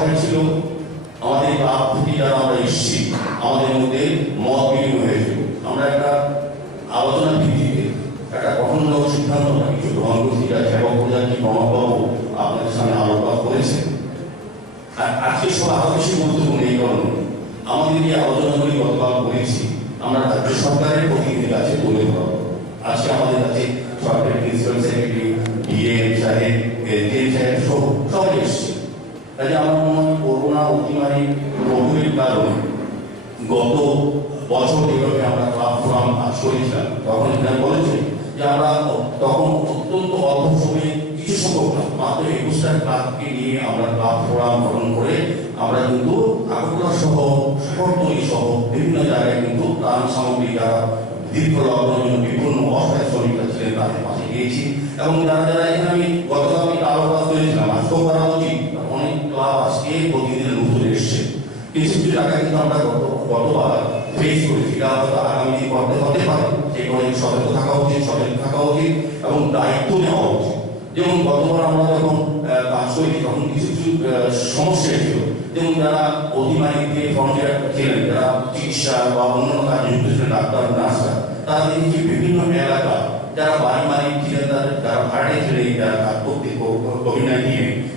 সবাই ছিল আমাদের ক্লাব থেকে যারা আমরা এসেছি আমাদের মধ্যে মত বিনিময় হয়েছিল। আমরা একটা আলোচনা ভিত্তিতে একটা গঠনমূলক সিদ্ধান্ত কিছু গ্রহণ করছি, যা সেবক প্রধানজি প্রণববাবু আপনাদের সামনে আলোকপাত করেছেন। আর আজকে সব আরো বেশি গুরুত্বপূর্ণ এই কারণে আমাদের যে আলোচনাগুলি গতকাল করেছি আমরা রাজ্য সরকারের প্রতিনিধির কাছে তুলে ধরব। আজকে আমাদের কাছে সরকারের প্রিন্সিপাল সেক্রেটারি, ডিএম সাহেব, এসডিএম সাহেব সবাই এসছে। কাজে আমার মনে হয় করোনা অতিমারী প্রভাবের কারণে গত বছর যেভাবে আমরা ক্লাব ফোরাম কাজ করেছিলাম তখন এখানে বলেছে যে আমরা তখন অত্যন্ত অল্প সময়ে কিছু সংখ্যক মাত্র 21টা ক্লাবকে নিয়ে আমরা ক্লাব ফোরাম গঠন করে আমরা কিন্তু আগরতলা সহ শহরতলি সহ বিভিন্ন জায়গায় কিন্তু ত্রাণ সামগ্রী যারা দীর্ঘ লগ্নের জন্য বিভিন্ন অসহায় শ্রমিকরা ছিলেন তাদের পাশে গিয়েছি। এবং যারা যারা এখানে আমি গতকাল আলোচনা করেছিলাম আজকেও করা উচিত, অনেক ক্লাব আজকে প্রতিদিনের নতুন এসছে। কিছু কিছু জায়গায় কিন্তু আমরা গতবার ফেস করেছি, এটা হয়তো আগামী দিন করতে হতে পারে, সেই কারণে সতর্ক থাকা উচিত, সচেতন থাকা উচিত এবং দায়িত্ব নেওয়া উচিত। যেমন গতবার আমরা যখন কাজ করেছি তখন কিছু কিছু সমস্যা ছিল, যেমন যারা অতিমারিতে ফ্রন্টিয়ার ছিলেন, যারা চিকিৎসা বা অন্যান্য কাজে যুক্ত ছিলেন, ডাক্তার নার্সরা, তারা দেখেছি বিভিন্ন এলাকা যারা বাড়ি মালিক ছিলেন, যারা ভাড়াটে ছিলেন, যারা কাজ করতে কোভিড-19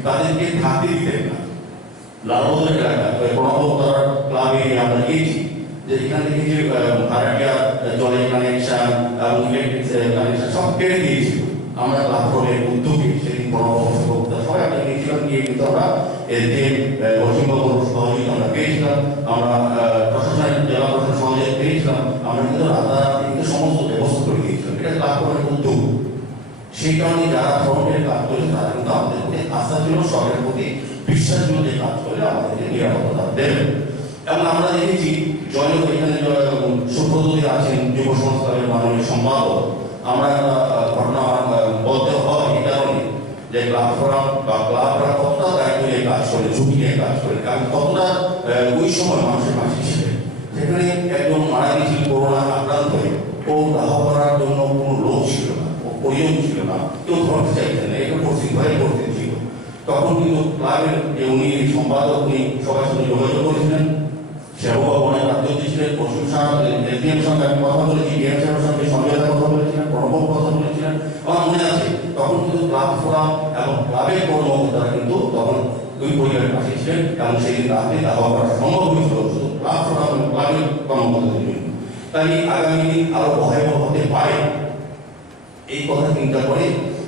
তাদেরকে থাকতে দিতেন না। লালবাজার এলাকা প্রণবতার ক্লাবে আমরা গিয়েছি যে এখান থেকে যে ভাড়াটিয়া জলের কানেকশন এবং ইলেকট্রিক কানেকশন সব কেড়ে দিয়েছিল। আমরা ক্লাব ফোরামের উদ্যোগে সেদিন প্রণবতা সবাই আমরা গিয়েছিলাম, গিয়ে কিন্তু আমরা যে পশ্চিমবঙ্গ সহযোগিতা আমরা পেয়েছিলাম, আমরা প্রশাসনের জেলা প্রশাসন সহযোগিতা পেয়েছিলাম, আমরা কিন্তু রাতারাতি কিন্তু সমস্ত ব্যবস্থা করে দিয়েছিলাম। এটা ক্লাব ফোরামের উদ্যোগ। সেই কারণে যারা ফ্রন্টের কাজ করেছে তারা কিন্তু আমাদের প্রতি আস্থা ছিল, সরকারের প্রতি বিশ্বাস ছিল যে কাজ করলে আমাদেরকে নিরাপত্তা দেবেন। এবং আমরা দেখেছি জয়নগর এখানে সুব্রতী আছেন যুব সংস্কারের মাননীয় সম্পাদক। আমরা ঘটনা বলতে হয় এই কারণে যে ক্লাব ফোরাম বা ক্লাবরা কতটা দায়িত্ব নিয়ে কাজ করে, ঝুঁকি নিয়ে কাজ করে, কারণ কতটা ওই সময় মানুষের পাশে ছিলেন। সেখানে একজন মারা গিয়েছিল করোনা আক্রান্ত হয়ে, ও দাহ করার জন্য কোনো লোক ছিল না, প্রয়োজন ছিল না, কেউ ধরতে চাইতেন না, এটা ভয় করতে ছিল। তখন কিন্তু ক্লাবের যে উনি সম্পাদক উনি সবার সাথে যোগাযোগ করেছিলেন, সেবকবাবু অনেক রাজ্যতে ছিলেন, পশ্চিম এসডিএম সঙ্গে আমি কথা বলেছি, ডিএম সাহেবের সঙ্গে সঞ্জয়দা কথা বলেছিলেন, প্রণব কথা বলেছিলেন। আমার মনে আছে তখন কিন্তু ক্লাব ফোরাম এবং ক্লাবের কর্মকর্তারা কিন্তু তখন দুই পরিবারের পাশে ছিলেন এবং সেই দিন রাতে দাহ করা সম্ভব হয়েছিল শুধু ক্লাব ফোরাম এবং ক্লাবের কর্মকর্তাদের জন্য। তাই আগামী দিন আরো ভয়াবহ হতে পারে এই কথা চিন্তা করে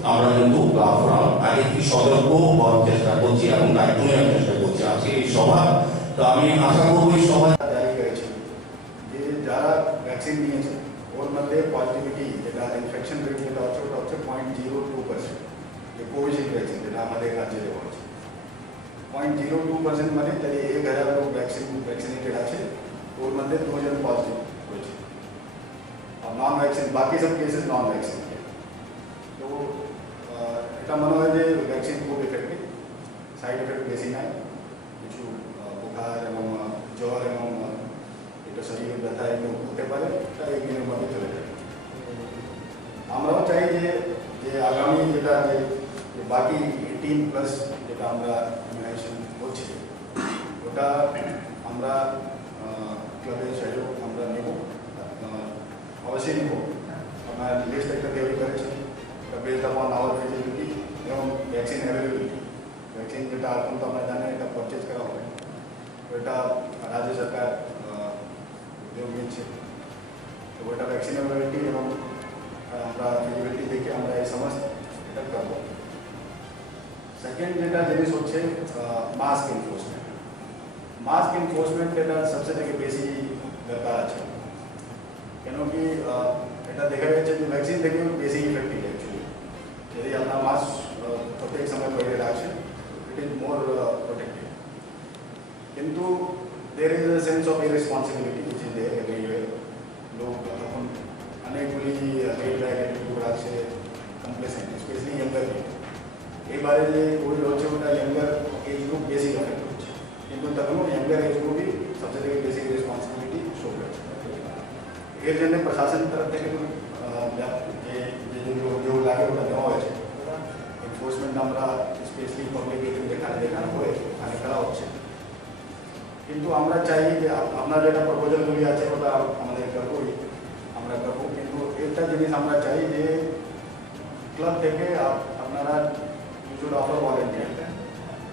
আমরা কিন্তু ক্লাব ফোরাম আগে কি সতর্ক হওয়ার চেষ্টা করছি এবং দায়িত্ব নেওয়ার চেষ্টা করছি। আজকে এই সভা তো আমি আশা করবো এই সভা জারি করেছি যে যারা ভ্যাকসিন নিয়েছে ওর মধ্যে পজিটিভিটি যেটা ইনফেকশন রেট যেটা হচ্ছে ওটা হচ্ছে 0.02%। যে কোভিশিল্ড ভ্যাকসিন যেটা আমাদের রাজ্যে দেওয়া হচ্ছে 0.02% মানে তাহলে 1000 লোক ভ্যাকসিনেটেড আছে, ওর মধ্যে 2000 পজিটিভ হয়েছে। আর নন ভ্যাকসিন বাকি সব কেসেস নন ভ্যাকসিন। তো এটা মনে হয় যে ভ্যাকসিন খুব এফেক্টিভ, সাইড এফেক্ট বেশি নাই, কিছু বুখার এবং জ্বর এবং এটা শরীরের ব্যথা এগুলো হতে পারে, তাই একদিনের মধ্যে চলে যাবে। আমরাও চাই যে আগামী যেটা যে বাকি 18+ যেটা আমরা ইমিউনাইজেশন করছি ওটা আমরা ক্লাবের সহযোগ আমরা নেব, অবশ্যই নেব। আপনার লিস্ট একটা তৈরি করেছেন, বেসড আপন আওয়ার ফিজিবিলিটি এবং ভ্যাকসিন অ্যাভেলেবিলিটি। ভ্যাকসিন যেটা এখন তো আমরা জানেন এটা পারচেজ করা হবে, ওটা রাজ্য সরকার উদ্যোগ নিচ্ছে। তো ওটা ভ্যাকসিন অ্যাভেলেবিলিটি এবং আমরা ফিজিবিলিটি দেখে আমরা এই সমস্ত এটা করব। সেকেন্ড যেটা জিনিস হচ্ছে মাস্ক এনফোর্সমেন্ট। মাস্ক এনফোর্সমেন্ট এটা সবচেয়ে থেকে বেশি দরকার আছে, কেন কি এটা দেখা যাচ্ছে যে ভ্যাকসিন থেকে বেশি ইফেক্টিভ অ্যাকচুয়ালি। যদি আপনার মাস্ক প্রত্যেক সময় পরে রাখছেন ইট ইজ মোর প্রোটেক্টিভ, কিন্তু there is a sense of irresponsibility which is there everywhere. লোক তখন অনেকগুলি রেড ব্যাগ অ্যাটিটিউড আছে, কমপ্লেসেন্ট, স্পেশালি ইয়াঙ্গার পিপল। এবারে যে কোভিড হচ্ছে ওটা ইয়াঙ্গার এজ গ্রুপ বেশি এফেক্ট হচ্ছে, কিন্তু তখনও ইয়াঙ্গার এজ গ্রুপই সবচেয়ে থেকে বেশি রেসপন্সিবিলিটি শো করছে। এর জন্য প্রশাসনের তরফ থেকে যেগুলো লাগে ওটা দেওয়া হয়েছে। এনফোর্সমেন্ট আমরা স্পেশালি পাবলিক দেখানো হয়ে করা হচ্ছে। কিন্তু আমরা চাই যে আপনার যেটা প্রপোজালগুলি আছে ওটা আমাদের করবোই, আমরা করবো। কিন্তু একটা জিনিস আমরা চাই যে ক্লাব থেকে আপনারা you should offer volunteer,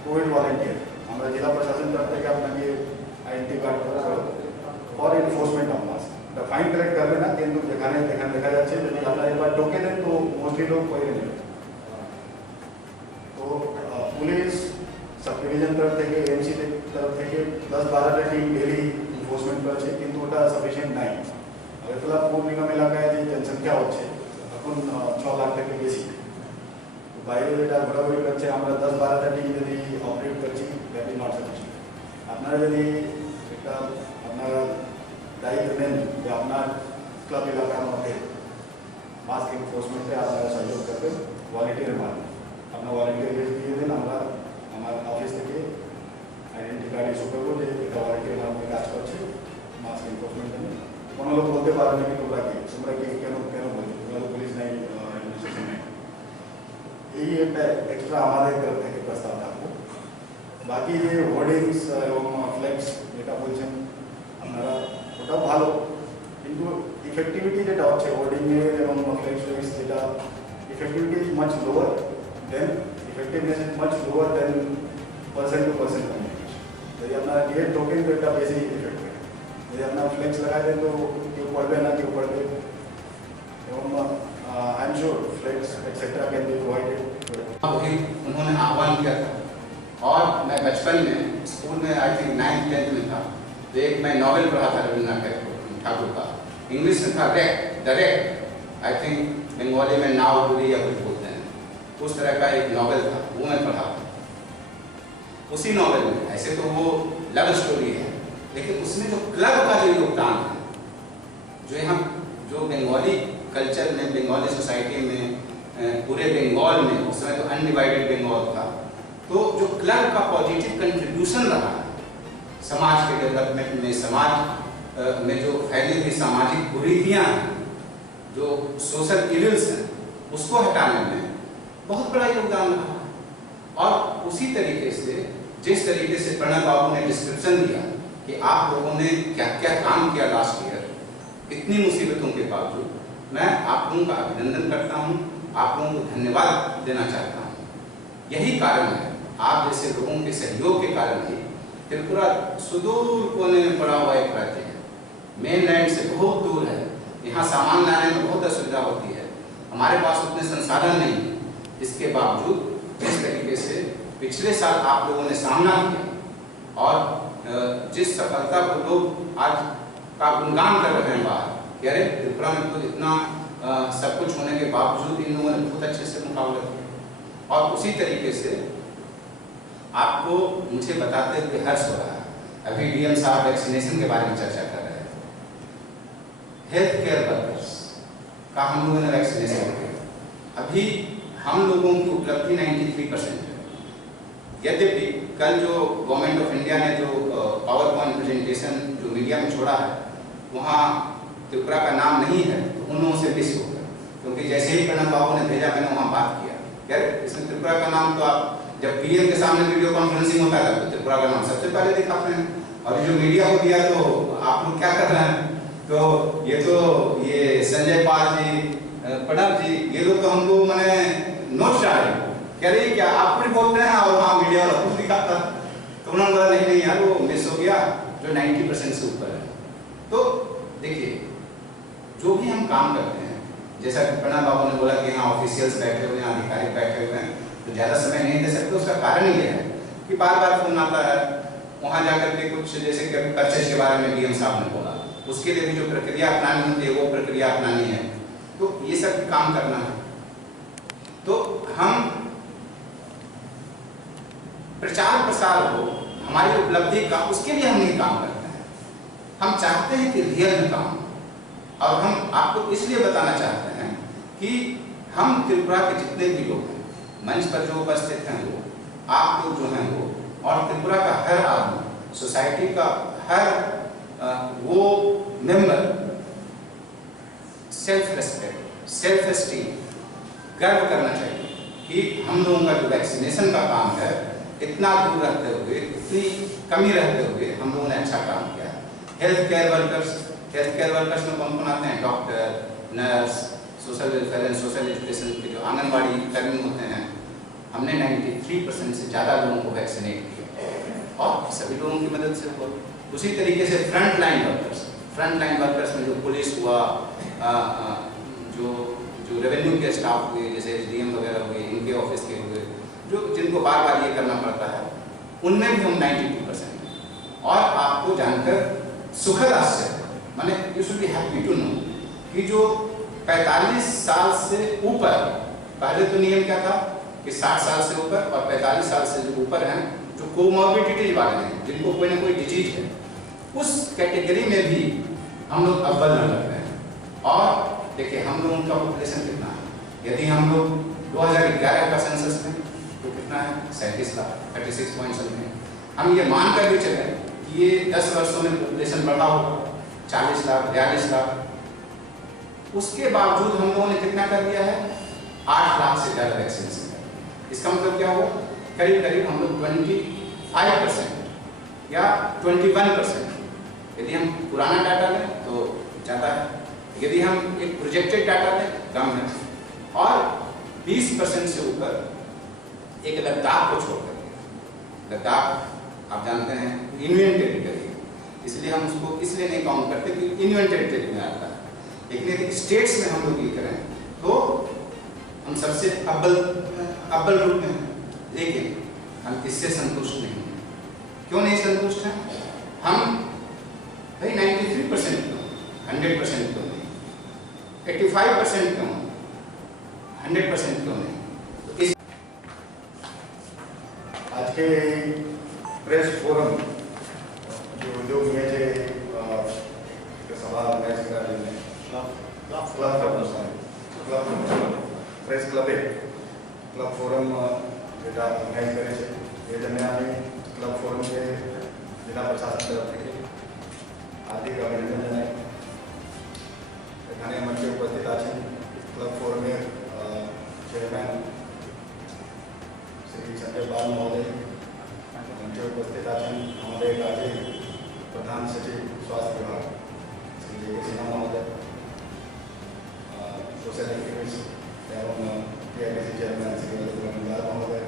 covid volunteer. আমরা জেলা প্রশাসন তরফ থেকে আপনাকে identity card for enforcement of mask. ওটা ফাইন কালেক্ট করবে না, কিন্তু যেখানে দেখা যাচ্ছে যদি আপনার একবার টোকে দেন তো মোস্টলি লোক করে নেবে। তো পুলিশ सब डिवीजन तरफ থেকে এমসি तरफ থেকে 10-12টা টিম ডেলি এনফোর্সমেন্ট করছে, কিন্তু ওটা সাফিসিয়েন্ট নাই। আগরতলা পৌর নিগম এলাকায় যে জনসংখ্যা হচ্ছে এখন 6 লাখ থেকে বেশি, বাইরে যেটা ঘোরাঘুরি করছে আমরা 10-12টা টিম যদি অপারেট করছি দ্যাট ইজ নট সাফিসিয়েন্ট। আপনারা যদি একটা আপনারা দায়িত্ব নেন যে আপনার ক্লাব এলাকার মধ্যে মাস্ক এনফোর্সমেন্টে আপনারা সহযোগ করবেন ভলেন্টিয়ারের মাধ্যমে, আপনার ভলেন্টিয়ার লিস্ট দিয়ে দেন, আমরা আমার অফিস থেকে আইডেন্টি কার্ড ইস্যু করবো যে এটা ভলেন্টিয়ার নামে কাজ করছে মাস্ক এনফোর্সমেন্ট নিয়ে। কোনো লোক বলতে পারে না কি তোমরা কি কেন বলছো, তোমরা পুলিশ নাই অ্যাডমিনিস্ট্রেশন নেই। এই একটা এক্সট্রা আমাদের তরফ থেকে প্রস্তাব থাকবো। বাকি যে হোর্ডিংস এবং ফ্লেক্স যেটা বলছেন আপনারা ওটাও ভালো, কিন্তু ইফেক্টিভিটি যেটা হচ্ছে হোর্ডিংয়ের এবং ফ্লেক্স যেটা effectivity is much lower than effectiveness is much lower than person to person communication। यदि अपना डियर टोकन तो एक बेसी इफेक्ट है, यदि अपना फ्लेक्स लगा दें तो क्यों पढ़े ना क्यों पढ़े एवं I am sure flex etcetera can be provided. वही उन्होंने आह्वान किया था, और मैं बचपन में स्कूल में आई थिंक 9th-10th में था तो एक मैं नॉवेल पढ़ा था रविन्द्रनाथ ठाकुर का, इंग्लिश में था डायरेक्ट, आई थिंक बंगाली में नाव डूबी या कुछ बोलते हैं, उस तरह का एक नॉवेल था, वो मैं पढ़ा। उसी नॉवेल में ऐसे तो वो लव स्टोरी है, लेकिन उसमें जो क्लब का जो योगदान है, जो यहाँ जो बंगाली कल्चर में, बंगाली सोसाइटी में, पूरे बंगाल में उस समय तो अनडिवाइडेड बंगाल था, तो जो क्लब का पॉजिटिव कंट्रीब्यूशन रहा है समाज के डेवलपमेंट में, समाज में जो फैली हुई सामाजिक कुरीतियाँ हैं, जो सोशल इविल्स हैं, उसको हटाने में बहुत बड़ा योगदान रहा। और उसी तरीके से जिस तरीके से प्रणब बाबू ने डिस्क्रिप्शन दिया कि आप लोगों ने क्या क्या काम किया लास्ट ईयर, इतनी मुसीबतों के बावजूद, मैं आप लोगों का अभिनंदन करता हूँ, आप लोगों को धन्यवाद देना चाहता हूँ। यही कारण है, आप जैसे लोगों के सहयोग के कारण ही त्रिपुरा सुदूर कोने में पड़ा हुआ एक राज्य है, मेन लैंड से बहुत दूर है, यहाँ सामान लाने में बहुत असुविधा होती है, हमारे पास उतने संसाधन नहीं है। इसके बावजूद जिस तरीके से पिछले साल आप लोगों ने सामना किया और जिस सफलता को लोग आज का गुणगान कर रहे हैं बाहर कि अरे त्रिपुरा में तो इतना सब कुछ होने के बावजूद इन लोगों ने बहुत अच्छे से मुकाबला किया। और उसी तरीके से आपको मुझे बताते हुए हर्ष हो रहा है, अभी डीएम साहब वैक्सीनेशन के बारे में चर्चा कर रहे हैं, हेल्थ केयर वर्कर्स का हम लोगों ने वैक्सीनेशन किया, अभी हम लोगों की उपलब्धि 93% है। यद्यपि कल जो गवर्नमेंट ऑफ इंडिया ने जो पावर पॉइंट प्रेजेंटेशन जो मीडिया में छोड़ा है वहाँ त्रिपुरा का नाम नहीं है, तो उन लोगों से मिस हो गया, क्योंकि जैसे ही प्रणब बाबू ने भेजा मैंने वहाँ बात किया, यार इसमें त्रिपुरा का नाम तो आप जब पीएम के सामने वीडियो कॉन्फ्रेंसिंग होता है तो त्रिपुरा का नाम सबसे पहले दिखाते हैं, और जो मीडिया को दिया तो आप लोग क्या कर रहे हैं, तो ये संजय पाल जी, प्रणब जी, ये लोग तो हमको मैंने नोट डाले कह रही क्या आप भी बोलते हैं और वहाँ मीडिया वाला कुछ दिखाता, तो उन्होंने बोला नहीं यार वो मिस हो गया जो 90% से ऊपर है। तो देखिए जो भी हम काम करते हैं, जैसा कि प्रणब बाबू ने बोला कि यहाँ ऑफिशियल्स बैठे हुए हैं, अधिकारी बैठे हुए हैं, तो ज़्यादा समय नहीं दे सकते, उसका कारण ये है कि बार बार फोन आता है, वहाँ जाकर के कुछ जैसे कि परचेज के बारे में डीएम साहब ने बोला, उसके लिए भी जो प्रक्रिया अपनानी होती है वो प्रक्रिया अपनानी है, तो ये सब काम करना है। तो हम प्रचार प्रसार हो हमारी उपलब्धि का, उसके लिए हम ये काम करते हैं। हम चाहते हैं कि रियल में काम, और हम आपको इसलिए बताना चाहते हैं कि हम त्रिपुरा के जितने भी लोग हैं, मंच पर जो उपस्थित हैं वो, आप लोग जो हैं वो, और त्रिपुरा का हर आदमी, सोसाइटी का हर वो member self respect, self esteem गर्व करना चाहिए कि हम लोगों का जो वैक्सीनेशन का काम है, इतना दूर रहते हुए, इतनी कमी रहते हुए हम लोगों ने अच्छा काम किया। हेल्थ केयर वर्कर्स में कौन कौन आते हैं? Doctor, nurse, social welfare and social education के जो आंगनबाड़ी कर्मी होते हैं, हमने 93% से ज़्यादा लोगों को वैक्सीनेट किया और सभी लोगों की मदद से हो। उसी तरीके से फ्रंट लाइन वर्कर्स में जो पुलिस हुआ, जो रेवेन्यू के स्टाफ हुए, जैसे SDM वगैरह हुए, इनके ऑफिस के हुए, जो जिनको बार बार ये करना पड़ता है, उनमें भी हम 92% हैं। और आपको जानकर सुखद आश्चर्य, माने you should be happy to know कि जो 45 साल से ऊपर, पहले तो नियम क्या था कि 60 साल से ऊपर और 45 साल से जो ऊपर हैं, जो कोमॉर्बिडिटीज वाले हैं, जिनको कोई ना कोई डिजीज है, उस कैटेगरी में भी हम लोग अव्वल नंबर पे हैं। और देखिए हम लोगों का पॉपुलेशन कितना है, यदि हम लोग 2011 का सेंसस में तो कितना है? 37 लाख, 36 पॉइंट समथिंग। हम ये मान कर भी चले कि ये 10 वर्षों में पॉपुलेशन बढ़ा होगा 40 लाख, 42 लाख। उसके बावजूद हम लोगों ने कितना कर दिया है? 8 लाख से ज़्यादा वैक्सीनेशन कर। इसका मतलब क्या हुआ? करीब करीब हम लोग 25% या 21%, यदि हम पुराना डाटा लें तो ज़्यादा है, यदि हम एक प्रोजेक्टेड डाटा लें कम है। और 20% से ऊपर एक लद्दाख को छोड़कर, लद्दाख आप जानते हैं इन्वेंटेड टेरिटरी, इसलिए हम उसको इसलिए नहीं काउंट करते कि इन्वेंटेड टेरिटरी में आता है। लेकिन यदि स्टेट्स में हम लोग ये करें तो हम सबसे अव्वल रूप में हैं। लेकिन हम इससे संतुष्ट नहीं हैं। क्यों नहीं संतुष्ट हैं? हम भाई 93% क्यों, 100% क्यों नहीं, 85% क्यों, 100% क्यों नहीं? तो इस आज के प्रेस फोरम जो उद्योग में जे सभा ऑर्गेनाइज करें प्रेस क्लबे क्लब फोरम जेटा ऑर्गेनाइज करे છે એ દરમિયાન ક્લબ ફોરમ के जिला प्रशासन तरफ থেকে हार्दिक अभिनंदन जनाए। एखाने मंचे उपस्थित आছেন क्लब फोरमेर चेयरमैन श्री संजय पाल महोदय, मंचे उपस्थित आছেন हमारे राज्य प्रधान सचिव स्वास्थ्य विभाग श्री JK सिन्हा महोदय, सोशल एक्टिविस्ट एवं PITC चेयरमैन श्री रघुनाथ महोदय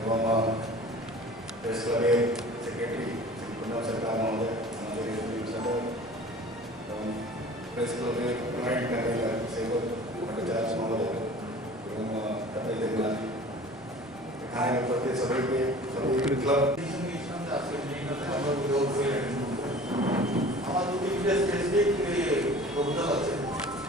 एवं press club secretary Shri Poonam सरकार महोदय, हमारे सदर एवं प्रेस क्लब जॉइंट कन्वीनर सेवक भट्टाचार्य महोदय एवं कपिल देवनाथ, खाने में उपस्थित सभी क्लब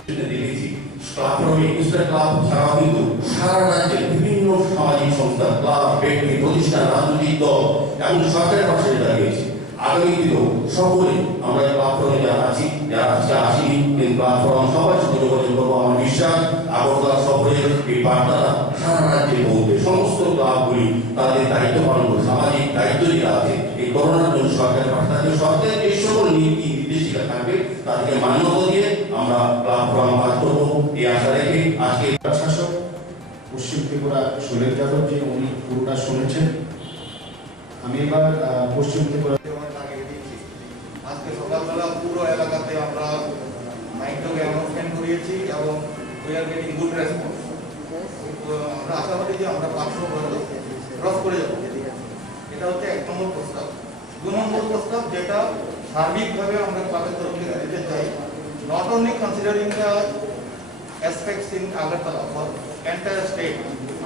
দেখেছি প্ল্যাটফর্মে ইউজার ক্লাব ছাড়াও কিন্তু সারা রাজ্যের বিভিন্ন সামাজিক সংস্থা, ক্লাব, ব্যক্তি, প্রতিষ্ঠান, রাজনৈতিক দল এবং সরকারের পাশে দাঁড়িয়েছে। আগামী দিনেও সকলে আমরা প্ল্যাটফর্মে যারা আছি, যারা আজকে আসিনি কিন্তু প্ল্যাটফর্ম সবার সাথে যোগাযোগ করবো। আমার বিশ্বাস আগরতলা শহরের এই বার্তাটা সারা রাজ্যে পৌঁছবে। সমস্ত ক্লাবগুলি তাদের দায়িত্ব পালন করে, সামাজিক দায়িত্ব যেটা আছে এই করোনার জন্য সরকারের পাশে থাকবে। সরকারের যে সকল নীতি নির্দেশিকা থাকবে তাদেরকে মান্যতা দিয়ে আমরা প্ল্যাটফর্ম কাজ করবো এই আশা রেখে আজকে শাসক পশ্চিম ত্রিপুরা সুরেশ যাদব যে উনি পুরোটা শুনেছেন। আমি এবার পশ্চিম ত্রিপুরা আজকে সকালবেলা পুরো এলাকাতে আমরা মাইক্রোকে অ্যানাউন্সমেন্ট করিয়েছি এবং we are getting good response. আমরা আশাবাদী যে আমরা 500 ক্রস করে যাব। এটা হচ্ছে 1 নম্বর প্রস্তাব। 2 নম্বর প্রস্তাব যেটা সার্বিকভাবে আমরা ক্লাবের তরফ থেকে দিতে চাই, not only considering the aspects in Agartala for entire state,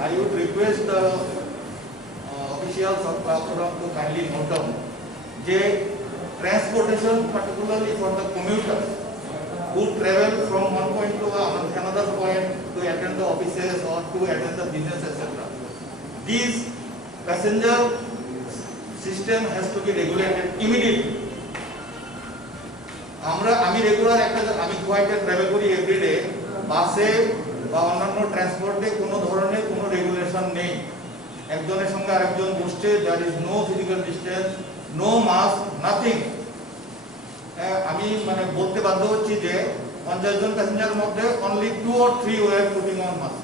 I would request the officials of Club Forum to kindly note down যে transportation particularly for the commuters who travel from one point to another point to attend the offices or to attend the business etc. These passenger system has to be regulated immediately. আমি regular আমি গুয়াহাটিতে travel করি everyday, বাসে বা অন্যান্য ট্রান্সপোর্টে কোনো ধরনের কোনো regulation নেই। একজনের সঙ্গে আরেকজন বসছে, there is no physical distance, no mask, nothing. আমি মানে বলতে বাধ্য হচ্ছি যে 50 জন প্যাসেঞ্জারের মধ্যে only 2 or 3 were putting on mask.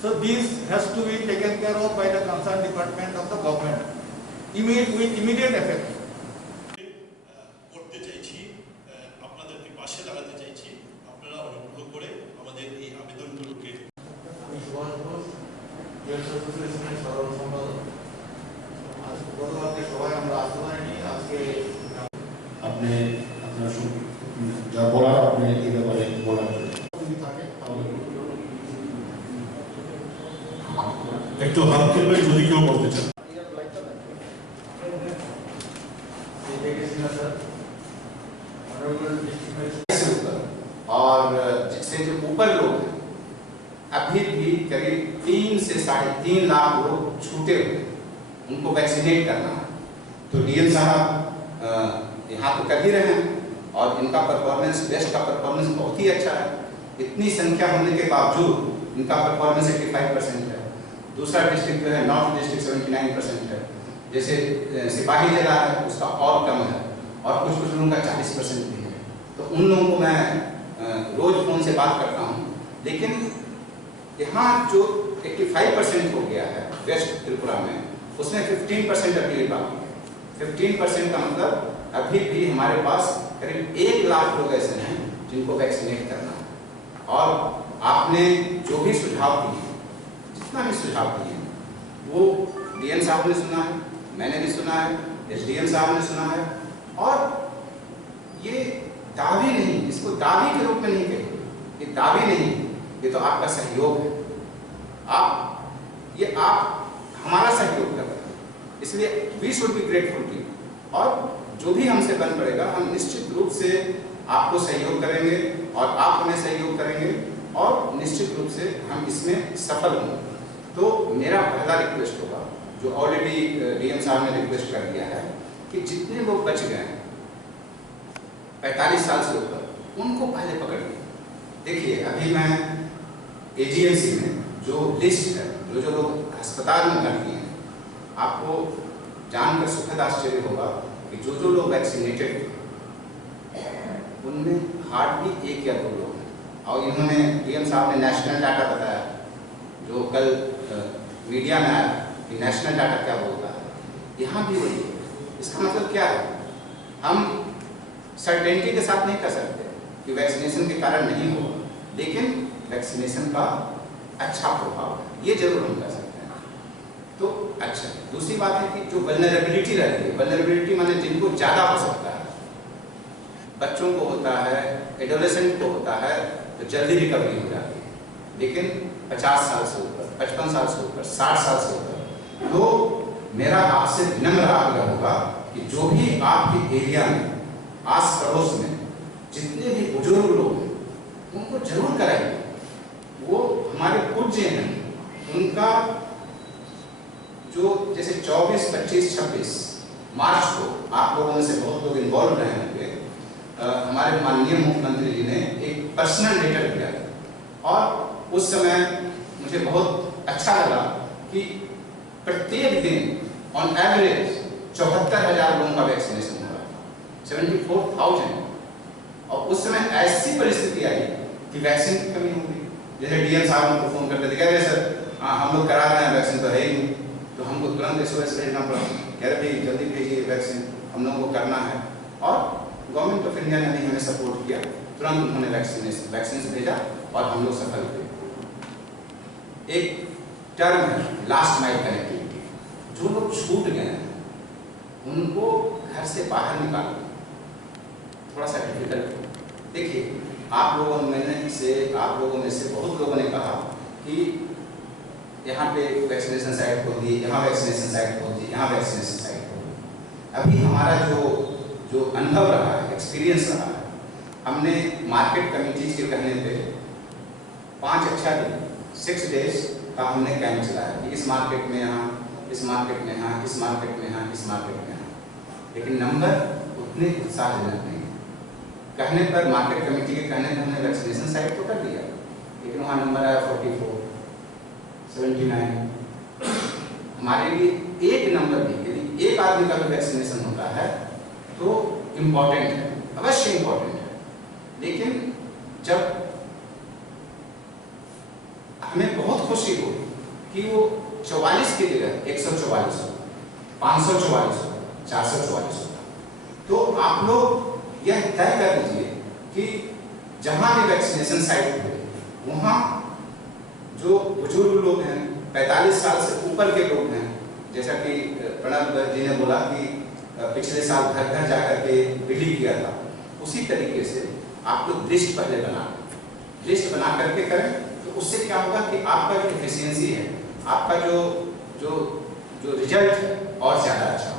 So this has to be taken care of by the concern department of the government. with immediate effect. করতে চাইছি, আপনাদেরকে পাশে দাঁড়াতে চাইছি। আপনারা অনুগ্রহ করে আমাদের এই আবেদনগুলোকে। আমি সুভাষ ঘোষ, ইউএস অ্যাসোসিয়েশনের সাধারণ সম্পাদক। আজ গতকালকে সবাই আমরা আসতে পারিনি, আজকে আপনি আপনার যা বলার আপনি এই ব্যাপারে বলার যদি থাকে তাহলে একটু হাত তুলবেন যদি কেউ বলতে চান। से ऊपर और जिससे जो ऊपर लोग हैं अभी भी करीब 3 से 3.5 लाख लोग छूटे हुए हैं, उनको वैक्सीनेट करना है। तो डीएम साहब यहाँ तो कर ही रहे हैं और इनका परफॉर्मेंस, वेस्ट का परफॉर्मेंस बहुत ही अच्छा है। इतनी संख्या होने के बावजूद इनका परफॉर्मेंस 85% है। दूसरा डिस्ट्रिक्ट जो है नॉर्थ डिस्ट्रिक्ट 79% है। जैसे सिपाही जिला है उसका और कम है और कुछ कुछ लोगों का 40% भी है। तो उन लोगों को मैं रोज फोन से बात करता हूँ, लेकिन यहाँ जो 85% हो गया है वेस्ट त्रिपुरा में, उसमें 15% अभी बाकी है। 15% का मतलब अभी भी हमारे पास करीब 1 लाख लोग ऐसे हैं जिनको वैक्सीनेट करना है। और आपने जो भी सुझाव दिए, जितना भी सुझाव दिए, वो डीएम साहब ने सुना है, मैंने भी सुना है, एसडीएम साहब ने सुना है। और ये दावी नहीं, इसको दावी के रूप में नहीं कहेंगे, ये दावी नहीं, ये तो आपका सहयोग है। आप हमारा सहयोग कर रहे हैं, इसलिए we should be grateful to you. और जो भी हमसे बन पड़ेगा हम निश्चित रूप से आपको सहयोग करेंगे और आप हमें सहयोग करेंगे और निश्चित रूप से हम इसमें सफल होंगे। तो मेरा पहला रिक्वेस्ट होगा, जो ऑलरेडी डीएम साहब ने रिक्वेस्ट कर दिया है, कि जितने लोग बच गए हैं 45 साल से ऊपर, उनको पहले पकड़िए। देखिए अभी मैं एजीएमसी में जो लिस्ट है, जो लोग अस्पताल में भर्ती हैं, आपको जानकर सुखद आश्चर्य होगा कि जो लोग वैक्सीनेटेड थे उनमें हार्डली 1 या 2 लोग हैं। और इन्होंने डीएम साहब ने नेशनल डाटा बताया, जो कल मीडिया में आया कि नेशनल डाटा क्या बोलता है, यहाँ भी वही है। इसका मतलब क्या है, हम सर्टेनिटी के साथ नहीं कर सकते कि वैक्सीनेशन के कारण नहीं होगा, लेकिन वैक्सीनेशन का अच्छा प्रभाव है, ये जरूर हम कर सकते हैं। तो अच्छा, दूसरी बात है कि जो वल्नरेबिलिटी रहती है, वल्नरेबिलिटी माने जिनको ज़्यादा हो सकता है, बच्चों को होता है, एडोलेसेंट को होता है, तो जल्दी रिकवरी हो जाती है। लेकिन 50 साल से ऊपर, 55 साल से ऊपर, 60 साल से ऊपर, तो मेरा आपसे विनम्र आग्रह होगा कि जो भी आपके एरिया में, आस पड़ोस में जितने भी बुजुर्ग लोग हैं, उनको जरूर कराइए। वो हमारे पूज्य हैं, उनका जो जैसे 24, 25, 26 मार्च को आप लोगों में से बहुत लोग इन्वॉल्व रहे होंगे, हमारे माननीय मुख्यमंत्री जी ने एक पर्सनल लेटर दिया और उस समय मुझे बहुत अच्छा लगा कि प्रत्येक दिन ऑन एवरेज 74,000 लोगों का वैक्सीनेशन हो रहा था, 74,000। और उस समय ऐसी परिस्थिति आई कि वैक्सीन की कमी होगी। जैसे डीएम साहब को फोन करते थे, कह रहे सर हाँ हम लोग करा रहे हैं, वैक्सीन तो है ही नहीं। तो हमको तुरंत SOS भेजना पड़ा, कह रहे भाई जल्दी भेजिए वैक्सीन, हम लोगों को करना है। और गवर्नमेंट ऑफ इंडिया ने भी हमें सपोर्ट किया, तुरंत उन्होंने वैक्सीन भेजा और हम लोग सफल हुए। एक टर्म है लास्ट माइल कनेक्टिविटी, जो लोग छूट गए हैं उनको घर से बाहर निकालना थोड़ा सा डिफिकल्ट है। देखिए आप लोगों में से बहुत लोगों ने कहा कि यहाँ पे वैक्सीनेशन साइट खोल दी, यहाँ वैक्सीनेशन साइट खोल दी, यहाँ वैक्सीनेशन साइट खोल दी। अभी हमारा जो अनुभव रहा है, एक्सपीरियंस रहा है, हमने मार्केट कमेटीज के कहने पे 5 अच्छा दिन 6 डेज का हमने कैंप चलाया कि इस मार्केट में यहाँ, इस मार्केट में यहाँ, इस मार्केट में यहाँ, इस मार्केट में यहाँ। लेकिन नंबर उतने उत्साहजनक नहीं। कहने पर मार्केट कमेटी के कहने पर हमने वैक्सीनेशन साइट तो कर दिया, लेकिन वहाँ नंबर आया 44, 79। हमारे लिए एक नंबर भी, यदि एक आदमी का भी वैक्सीनेशन होता है तो इम्पोर्टेंट है, अवश्य इम्पोर्टेंट है। लेकिन जब हमें बहुत खुशी हो कि वो 44 की जगह 144 हो, 544 होगा, 444 होगा। तो आप लोग यह तय कर लीजिए कि जहाँ भी वैक्सीनेशन साइट हो वहाँ जो बुजुर्ग लोग हैं, 45 साल से ऊपर के लोग हैं, जैसा कि प्रणब जी ने बोला कि पिछले साल घर घर जाकर के बिली किया था, उसी तरीके से आप लोग लिस्ट पहले बना करके करें। तो उससे क्या होगा कि आपका जो एफिशिएंसी है, आपका जो रिजल्ट है और ज़्यादा अच्छा